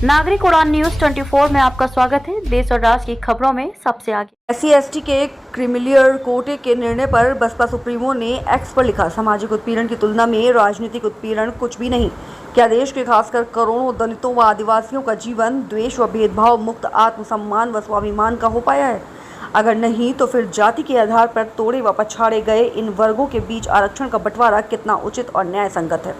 नागरिक उड़ान न्यूज 24 में आपका स्वागत है। देश और राज्य की खबरों में सबसे आगे। SC/ST के क्रीमिलियर कोटे के निर्णय पर बसपा सुप्रीमो ने एक्स पर लिखा, सामाजिक उत्पीड़न की तुलना में राजनीतिक उत्पीड़न कुछ भी नहीं। क्या देश के खासकर करोड़ों दलितों व आदिवासियों का जीवन द्वेष व भेदभाव मुक्त आत्मसम्मान व स्वाभिमान का हो पाया है? अगर नहीं तो फिर जाति के आधार पर तोड़े व पछाड़े गए इन वर्गों के बीच आरक्षण का बंटवारा कितना उचित और न्याय संगत है।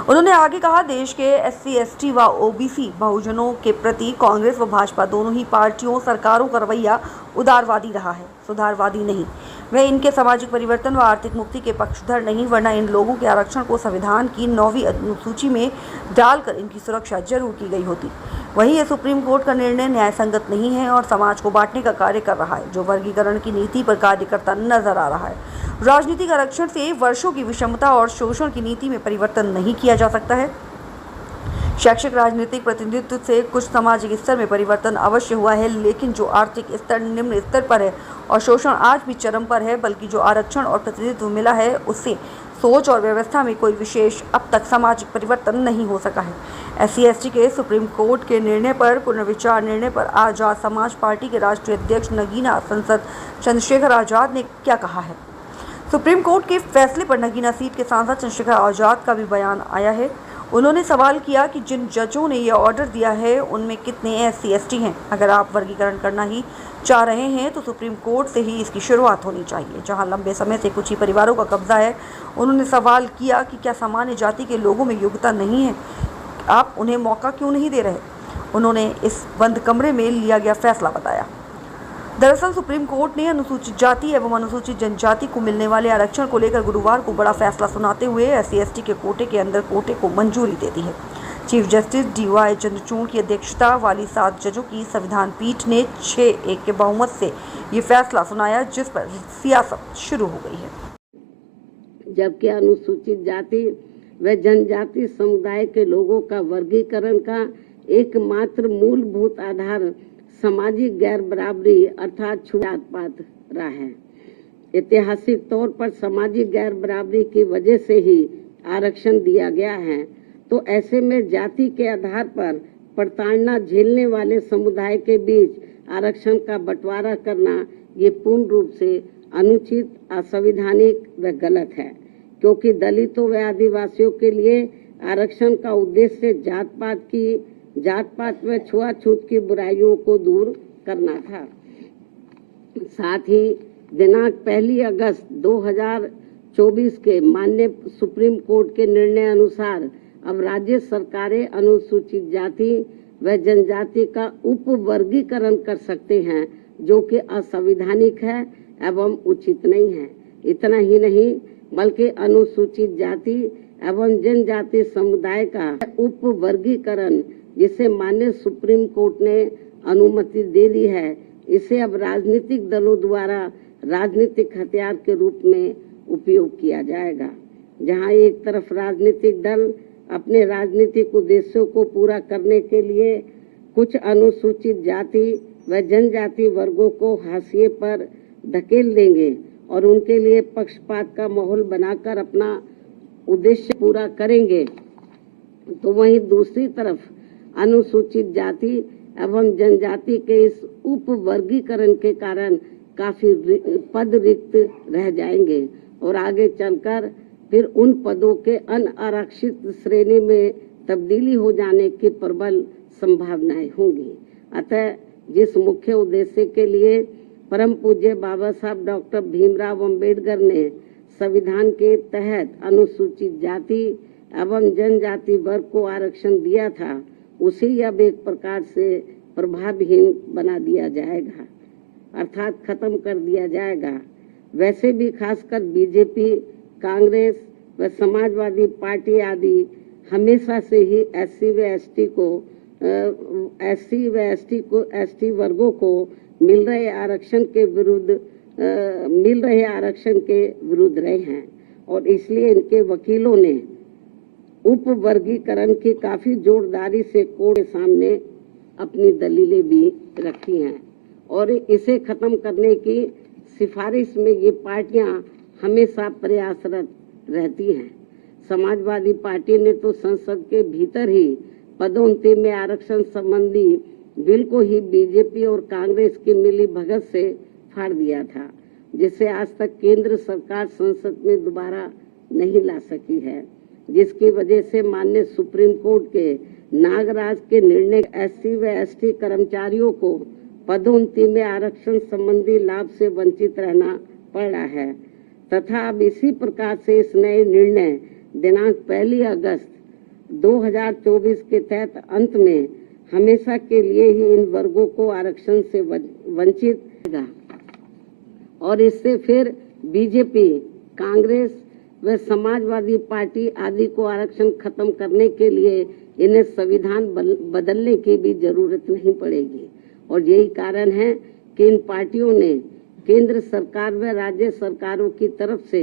उन्होंने आगे कहा, देश के SC/ST व OBC बहुजनों के प्रति कांग्रेस व भाजपा दोनों ही पार्टियों सरकारों का रवैया उदारवादी रहा है, सुधारवादी नहीं। वे इनके सामाजिक परिवर्तन व आर्थिक मुक्ति के पक्षधर नहीं, वरना इन लोगों के आरक्षण को संविधान की 9वीं अनुसूची में डालकर इनकी सुरक्षा जरूर की गई होती। वहीं ये सुप्रीम कोर्ट का निर्णय न्याय संगत नहीं है और समाज को बांटने का कार्य कर रहा है, जो वर्गीकरण की नीति पर कार्य करता नजर आ रहा है। राजनीतिक आरक्षण से वर्षों की विषमता और शोषण की नीति में परिवर्तन नहीं किया जा सकता है। शैक्षिक राजनीतिक प्रतिनिधित्व से कुछ सामाजिक स्तर में परिवर्तन अवश्य हुआ है, लेकिन जो आर्थिक स्तर निम्न स्तर पर है और शोषण आज भी चरम पर है, बल्कि जो आरक्षण और प्रतिनिधित्व मिला है उससे सोच और व्यवस्था में कोई विशेष अब तक सामाजिक परिवर्तन नहीं हो सका है। SC/ST के सुप्रीम कोर्ट के निर्णय पर पुनर्विचार निर्णय पर आजाद समाज पार्टी के राष्ट्रीय अध्यक्ष नगीना सांसद चंद्रशेखर आजाद ने क्या कहा है? सुप्रीम कोर्ट के फैसले पर नगीना सीट के सांसद चंद्रशेखर आजाद का भी बयान आया है। उन्होंने सवाल किया कि जिन जजों ने यह ऑर्डर दिया है उनमें कितने SC/ST हैं? अगर आप वर्गीकरण करना ही चाह रहे हैं तो सुप्रीम कोर्ट से ही इसकी शुरुआत होनी चाहिए, जहां लंबे समय से कुछ ही परिवारों का कब्जा है। उन्होंने सवाल किया कि क्या सामान्य जाति के लोगों में योग्यता नहीं है, आप उन्हें मौका क्यों नहीं दे रहे? उन्होंने इस बंद कमरे में लिया गया फैसला बताया। दरअसल सुप्रीम कोर्ट ने अनुसूचित जाति एवं अनुसूचित जनजाति को मिलने वाले आरक्षण को लेकर गुरुवार को बड़ा फैसला सुनाते हुए SC/ST के कोटे के अंदर कोटे को मंजूरी दे दी है। चीफ जस्टिस DY चंद्रचूड़ की अध्यक्षता वाली 7 जजों की संविधान पीठ ने 6-1 के बहुमत से ये फैसला सुनाया, जिस पर सियासत शुरू हो गई है। जबकि अनुसूचित जाति व जनजाति समुदाय के लोगों का वर्गीकरण का एकमात्र मूलभूत आधार सामाजिक गैर बराबरी अर्थात जात पात रहा है। ऐतिहासिक तौर पर सामाजिक गैर बराबरी की वजह से ही आरक्षण दिया गया है, तो ऐसे में जाति के आधार पर प्रताड़ना झेलने वाले समुदाय के बीच आरक्षण का बंटवारा करना ये पूर्ण रूप से अनुचित, असंवैधानिक व गलत है, क्योंकि दलितों व आदिवासियों के लिए आरक्षण का उद्देश्य जात पात व छुआछूत की बुराइयों को दूर करना था। साथ ही दिनांक 1 अगस्त 2024 के माननीय सुप्रीम कोर्ट के निर्णय अनुसार अब राज्य सरकारें अनुसूचित जाति व जनजाति का उप वर्गीकरण कर सकते हैं, जो कि असंवैधानिक है एवं उचित नहीं है। इतना ही नहीं बल्कि अनुसूचित जाति एवं जनजाति समुदाय का उप वर्गीकरण, जिसे माननीय सुप्रीम कोर्ट ने अनुमति दे दी है, इसे अब राजनीतिक दलों द्वारा राजनीतिक हथियार के रूप में उपयोग किया जाएगा। जहां एक तरफ राजनीतिक दल अपने राजनीतिक उद्देश्यों को पूरा करने के लिए कुछ अनुसूचित जाति व जनजाति वर्गों को हाशिए पर धकेल देंगे और उनके लिए पक्षपात का माहौल बनाकर अपना उद्देश्य पूरा करेंगे, तो वहीं दूसरी तरफ अनुसूचित जाति एवं जनजाति के इस उप वर्गीकरण के कारण काफी पद रिक्त रह जाएंगे और आगे चलकर फिर उन पदों के अनारक्षित श्रेणी में तब्दीली हो जाने की प्रबल संभावनाएं होंगी। अतः जिस मुख्य उद्देश्य के लिए परम पूज्य बाबा साहब डॉक्टर भीमराव अंबेडकर ने संविधान के तहत अनुसूचित जाति एवं जनजाति वर्ग को आरक्षण दिया था, उसे अब एक प्रकार से प्रभावहीन बना दिया जाएगा, अर्थात खत्म कर दिया जाएगा। वैसे भी खासकर बीजेपी, कांग्रेस व समाजवादी पार्टी आदि हमेशा से ही SC वर्गों को मिल रहे आरक्षण के विरुद्ध रहे हैं और इसलिए इनके वकीलों ने उप वर्गीकरण की काफी जोरदारी से कोर्ट के सामने अपनी दलीलें भी रखी हैं और इसे खत्म करने की सिफारिश में ये पार्टियां हमेशा प्रयासरत रहती हैं। समाजवादी पार्टी ने तो संसद के भीतर ही पदोन्नति में आरक्षण संबंधी बिल को ही बीजेपी और कांग्रेस की मिली भगत से फाड़ दिया था, जिसे आज तक केंद्र सरकार संसद में दोबारा नहीं ला सकी है, जिसकी वजह से माननीय सुप्रीम कोर्ट के नागराज के निर्णय एससी व एसटी कर्मचारियों को पदोन्नति में आरक्षण संबंधी लाभ से वंचित रहना पड़ रहा है तथा अब इसी प्रकार से इस नए निर्णय दिनांक 1 अगस्त 2024 के तहत अंत में हमेशा के लिए ही इन वर्गों को आरक्षण से वंचित करेगा और इससे फिर बीजेपी, कांग्रेस व समाजवादी पार्टी आदि को आरक्षण खत्म करने के लिए इन्हें संविधान बदलने की भी जरूरत नहीं पड़ेगी। और यही कारण है कि इन पार्टियों ने केंद्र सरकार व राज्य सरकारों की तरफ से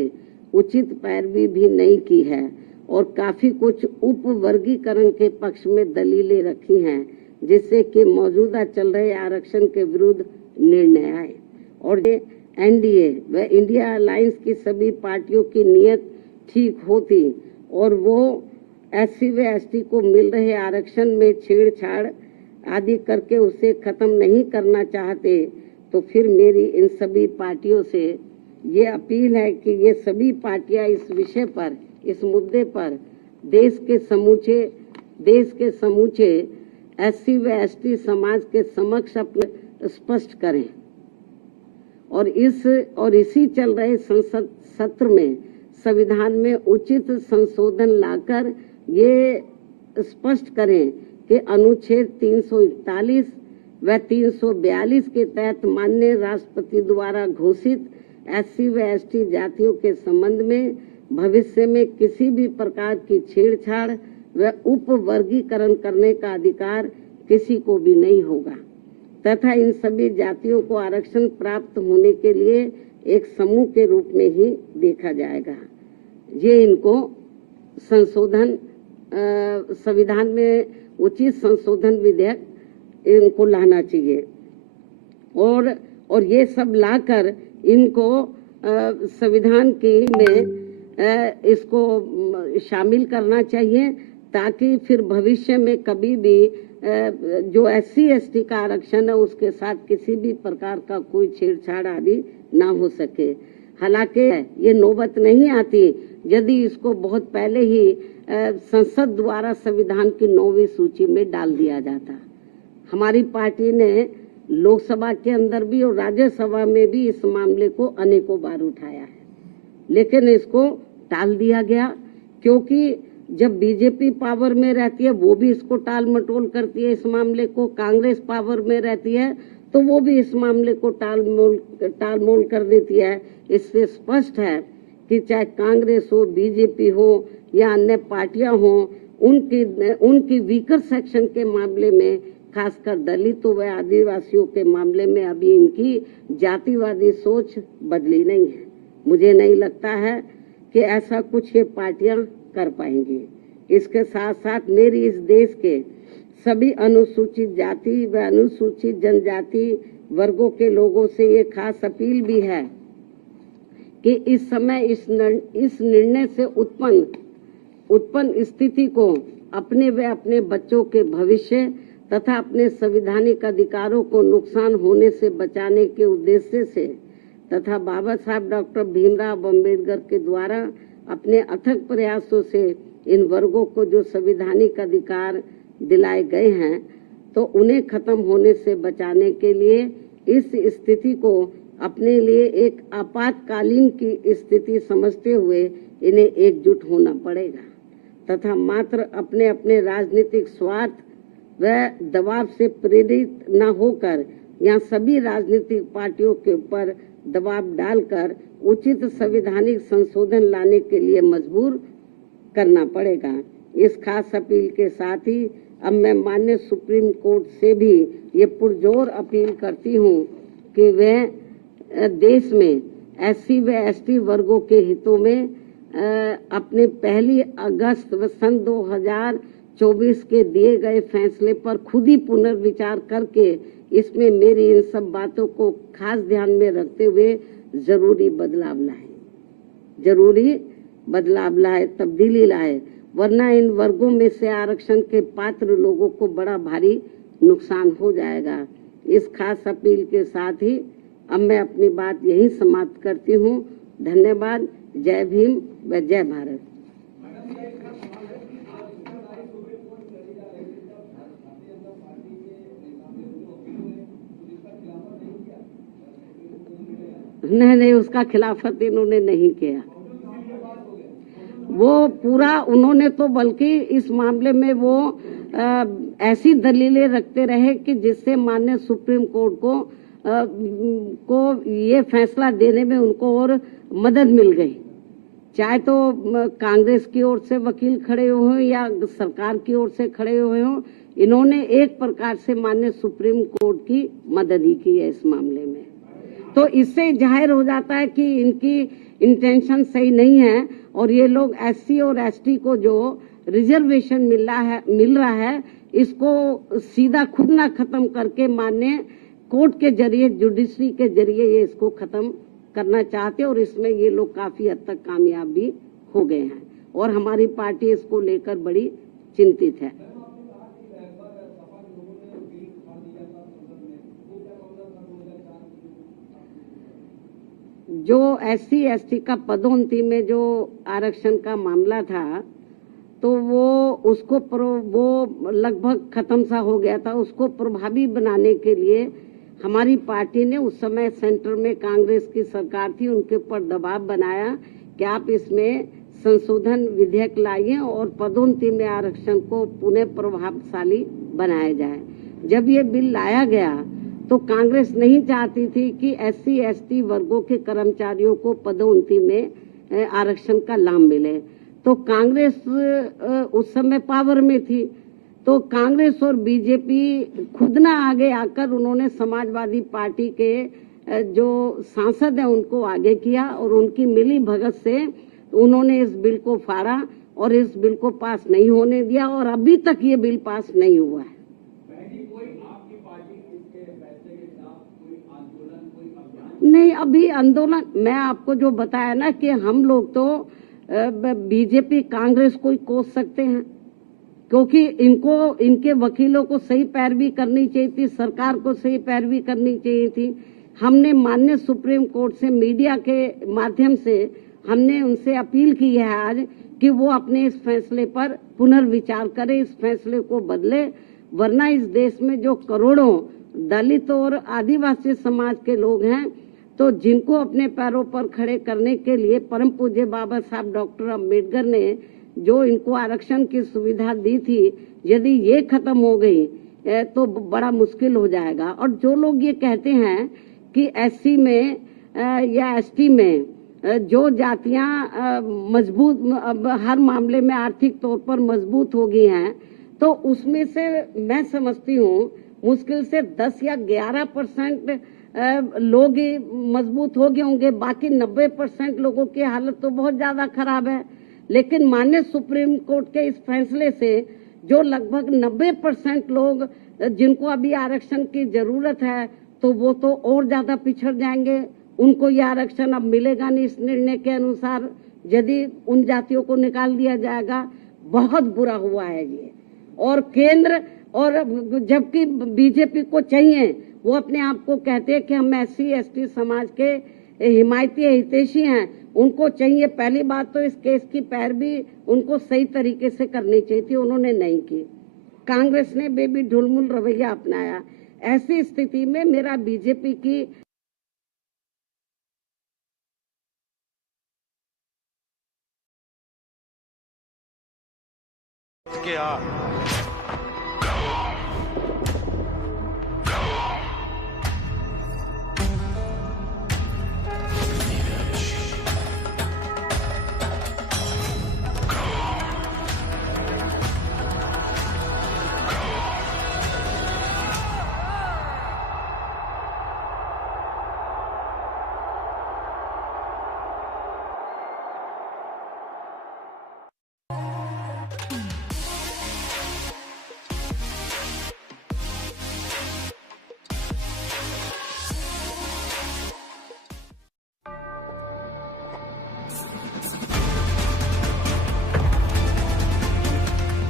उचित पैरवी भी नहीं की है और काफी कुछ उप वर्गीकरण के पक्ष में दलीलें रखी हैं, जिससे कि मौजूदा चल रहे आरक्षण के विरुद्ध निर्णय आए। और एनडीए व इंडिया अलायंस की सभी पार्टियों की नीयत ठीक होती और वो एससी व एसटी को मिल रहे आरक्षण में छेड़छाड़ आदि करके उसे खत्म नहीं करना चाहते, तो फिर मेरी इन सभी पार्टियों से ये अपील है कि ये सभी पार्टियां इस विषय पर, इस मुद्दे पर देश के समूचे एससी व एसटी समाज के समक्ष अपने स्पष्ट करें और इसी चल रहे संसद सत्र में संविधान में उचित संशोधन लाकर ये स्पष्ट करें कि अनुच्छेद 341 व 342 के तहत माननीय राष्ट्रपति द्वारा घोषित एससी व एसटी जातियों के संबंध में भविष्य में किसी भी प्रकार की छेड़छाड़ व उप वर्गीकरण करने का अधिकार किसी को भी नहीं होगा तथा इन सभी जातियों को आरक्षण प्राप्त होने के लिए एक समूह के रूप में ही देखा जाएगा। ये इनको संशोधन संविधान में उचित संशोधन विधेयक इनको लाना चाहिए और ये सब लाकर इनको संविधान की में इसको शामिल करना चाहिए ताकि फिर भविष्य में कभी भी जो एससी एसटी का आरक्षण है उसके साथ किसी भी प्रकार का कोई छेड़छाड़ आदि ना हो सके। हालांकि ये नौबत नहीं आती यदि इसको बहुत पहले ही संसद द्वारा संविधान की 9वीं सूची में डाल दिया जाता। हमारी पार्टी ने लोकसभा के अंदर भी और राज्यसभा में भी इस मामले को अनेकों बार उठाया है, लेकिन इसको टाल दिया गया क्योंकि जब बीजेपी पावर में रहती है वो भी इसको टाल मटोल करती है, इस मामले को कांग्रेस पावर में रहती है तो वो भी इस मामले को टाल मोल कर देती है। इससे स्पष्ट है कि चाहे कांग्रेस हो, बीजेपी हो या अन्य पार्टियां हो, उनकी वीकर सेक्शन के मामले में, खासकर दलितों व आदिवासियों के मामले में अभी इनकी जातिवादी सोच बदली नहीं है। मुझे नहीं लगता है कि ऐसा कुछ ये पार्टियां कर पाएंगी। इसके साथ साथ मेरी इस देश के सभी अनुसूचित जाति व अनुसूचित जनजाति वर्गों के लोगों से ये खास अपील भी है कि इस समय इस निर्णय से उत्पन्न स्थिति को अपने व अपने बच्चों के भविष्य तथा अपने संवैधानिक अधिकारों को नुकसान होने से बचाने के उद्देश्य से तथा बाबा साहब डॉक्टर भीमराव अम्बेडकर के द्वारा अपने अथक प्रयासों से इन वर्गों को जो संवैधानिक अधिकार दिलाए गए हैं तो उन्हें खत्म होने से बचाने के लिए इस स्थिति को अपने लिए एक आपातकालीन की स्थिति समझते हुए इन्हें एकजुट होना पड़ेगा तथा मात्र अपने अपने राजनीतिक स्वार्थ व दबाव से प्रेरित न होकर यहाँ सभी राजनीतिक पार्टियों के ऊपर दबाव डालकर उचित संवैधानिक संशोधन लाने के लिए मजबूर करना पड़ेगा। इस खास अपील के साथ ही अब मैं माननीय सुप्रीम कोर्ट से भी ये पुरजोर अपील करती हूँ कि वह देश में एससी व एसटी वर्गों के हितों में अपने 1 अगस्त सन 2024 के दिए गए फैसले पर खुद ही पुनर्विचार करके इसमें मेरी इन सब बातों को खास ध्यान में रखते हुए जरूरी बदलाव लाए, तब्दीली लाए वरना इन वर्गों में से आरक्षण के पात्र लोगों को बड़ा भारी नुकसान हो जाएगा। इस खास अपील के साथ ही अब मैं अपनी बात यहीं समाप्त करती हूँ। धन्यवाद। जय भीम व जय भारत। नहीं, उसका खिलाफत इन्होंने नहीं किया। वो पूरा उन्होंने तो बल्कि इस मामले में वो ऐसी दलीलें रखते रहे कि जिससे माननीय सुप्रीम कोर्ट को ये फैसला देने में उनको और मदद मिल गई। चाहे तो कांग्रेस की ओर से वकील खड़े हुए हों या सरकार की ओर से खड़े हुए हों, इन्होंने एक प्रकार से माननीय सुप्रीम कोर्ट की मदद ही की है इस मामले में। तो इससे जाहिर हो जाता है कि इनकी इंटेंशन सही नहीं है और ये लोग एससी और एसटी को जो रिजर्वेशन मिल रहा है इसको सीधा खुद ना खत्म करके माननीय कोर्ट के जरिए, जुडिशरी के जरिए ये इसको खत्म करना चाहते हैं और इसमें ये लोग काफी हद तक कामयाब भी हो गए हैं और हमारी पार्टी इसको लेकर बड़ी चिंतित है। जो एससी एसटी का पदोन्नति में जो आरक्षण का मामला था तो वो लगभग खत्म सा हो गया था। उसको प्रभावी बनाने के लिए हमारी पार्टी ने उस समय सेंटर में कांग्रेस की सरकार थी, उनके ऊपर दबाव बनाया कि आप इसमें संशोधन विधेयक लाइए और पदोन्नति में आरक्षण को पुनः प्रभावशाली बनाया जाए। जब ये बिल लाया गया तो कांग्रेस नहीं चाहती थी कि एससी एसटी वर्गों के कर्मचारियों को पदोन्नति में आरक्षण का लाभ मिले। तो कांग्रेस उस समय पावर में थी, तो कांग्रेस और बीजेपी खुद ना आगे आकर उन्होंने समाजवादी पार्टी के जो सांसद हैं उनको आगे किया और उनकी मिली भगत से उन्होंने इस बिल को फाड़ा और इस बिल को पास नहीं होने दिया और अभी तक ये बिल पास नहीं हुआ है। नहीं, अभी आंदोलन मैं आपको जो बताया ना कि हम लोग तो बीजेपी कांग्रेस को ही कोस सकते हैं क्योंकि इनके वकीलों को सही पैरवी करनी चाहिए थी, सरकार को सही पैरवी करनी चाहिए थी। हमने माननीय सुप्रीम कोर्ट से मीडिया के माध्यम से हमने उनसे अपील की है आज कि वो अपने इस फैसले पर पुनर्विचार करें, इस फैसले को बदले, वरना इस देश में जो करोड़ों दलित और आदिवासी समाज के लोग हैं तो जिनको अपने पैरों पर खड़े करने के लिए परम पूज्य बाबा साहब डॉक्टर अम्बेडकर ने जो इनको आरक्षण की सुविधा दी थी, यदि ये खत्म हो गई तो बड़ा मुश्किल हो जाएगा। और जो लोग ये कहते हैं कि एससी में या एसटी में जो जातियां मजबूत हर मामले में आर्थिक तौर पर मजबूत हो गई हैं, तो उसमें से मैं समझती हूँ मुश्किल से 10 या 11% लोग ही मजबूत हो गए होंगे, बाकी 90% लोगों की हालत तो बहुत ज्यादा खराब है। लेकिन माननीय सुप्रीम कोर्ट के इस फैसले से जो लगभग 90% लोग जिनको अभी आरक्षण की जरूरत है तो वो तो और ज्यादा पिछड़ जाएंगे, उनको ये आरक्षण अब मिलेगा नहीं। इस निर्णय के अनुसार यदि उन जातियों को निकाल दिया जाएगा, बहुत बुरा हुआ है ये। और केंद्र और जबकि बीजेपी को चाहिए, वो अपने आप को कहते हैं कि हम एससी एसटी समाज के हिमायती हितैषी हैं, उनको चाहिए पहली बात तो इस केस की पैरवी उनको सही तरीके से करनी चाहिए थी, उन्होंने नहीं की। कांग्रेस ने बेबी ढुलमुल रवैया अपनाया। ऐसी स्थिति में मेरा बीजेपी की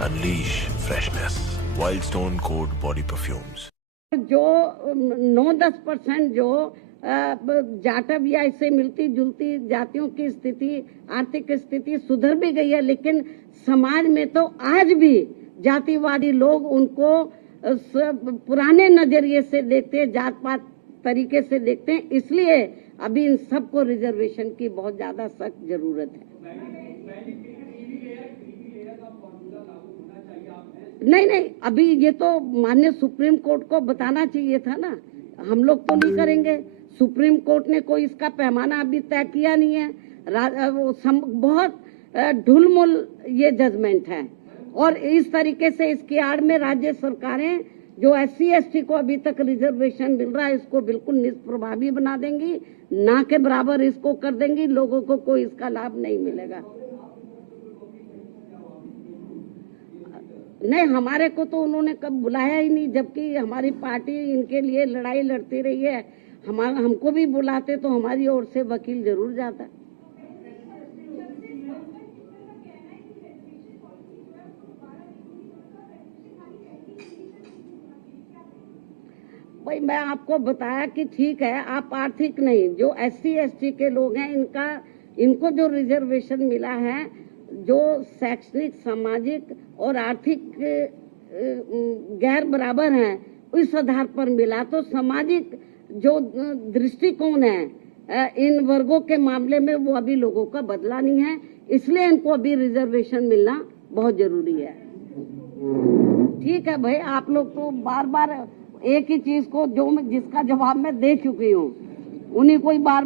Unleash freshness. Wildstone Code Body Perfumes. जो 9-10% जो जाटव या इससे मिलती जुलती जातियों की स्थिति, आर्थिक स्थिति सुधर भी गई है, लेकिन समाज में तो आज भी जातिवादी लोग उनको पुराने नजरिए से देखते हैं, जात पात तरीके से देखते हैं। इसलिए अभी इन सबको रिजर्वेशन की बहुत ज्यादा सख्त जरूरत है। नहीं, अभी ये तो माननीय सुप्रीम कोर्ट को बताना चाहिए था ना, हम लोग तो नहीं करेंगे। सुप्रीम कोर्ट ने कोई इसका पैमाना अभी तय किया नहीं है। बहुत ढुलमुल ये जजमेंट है और इस तरीके से इसकी आड़ में राज्य सरकारें जो SC/ST को अभी तक रिजर्वेशन मिल रहा है इसको बिल्कुल निष्प्रभावी बना देंगी, ना के बराबर इसको कर देंगी, लोगों को कोई इसका लाभ नहीं मिलेगा। नहीं, हमारे को तो उन्होंने कब बुलाया ही नहीं, जबकि हमारी पार्टी इनके लिए लड़ाई लड़ती रही है। हमको भी बुलाते तो हमारी ओर से वकील जरूर जाता। भाई मैं आपको बताया कि ठीक है, आप आर्थिक नहीं, जो SC/ST के लोग हैं इनको जो रिजर्वेशन मिला है, जो शैक्षणिक, सामाजिक और आर्थिक गैर बराबर हैं, इस आधार पर मिला। तो सामाजिक जो दृष्टिकोण है इन वर्गों के मामले में वो अभी लोगों का बदला नहीं है, इसलिए इनको अभी रिजर्वेशन मिलना बहुत जरूरी है। ठीक है भाई, आप लोग तो बार बार एक ही चीज को जिसका जवाब मैं दे चुकी हूँ, उन्हीं को ही बार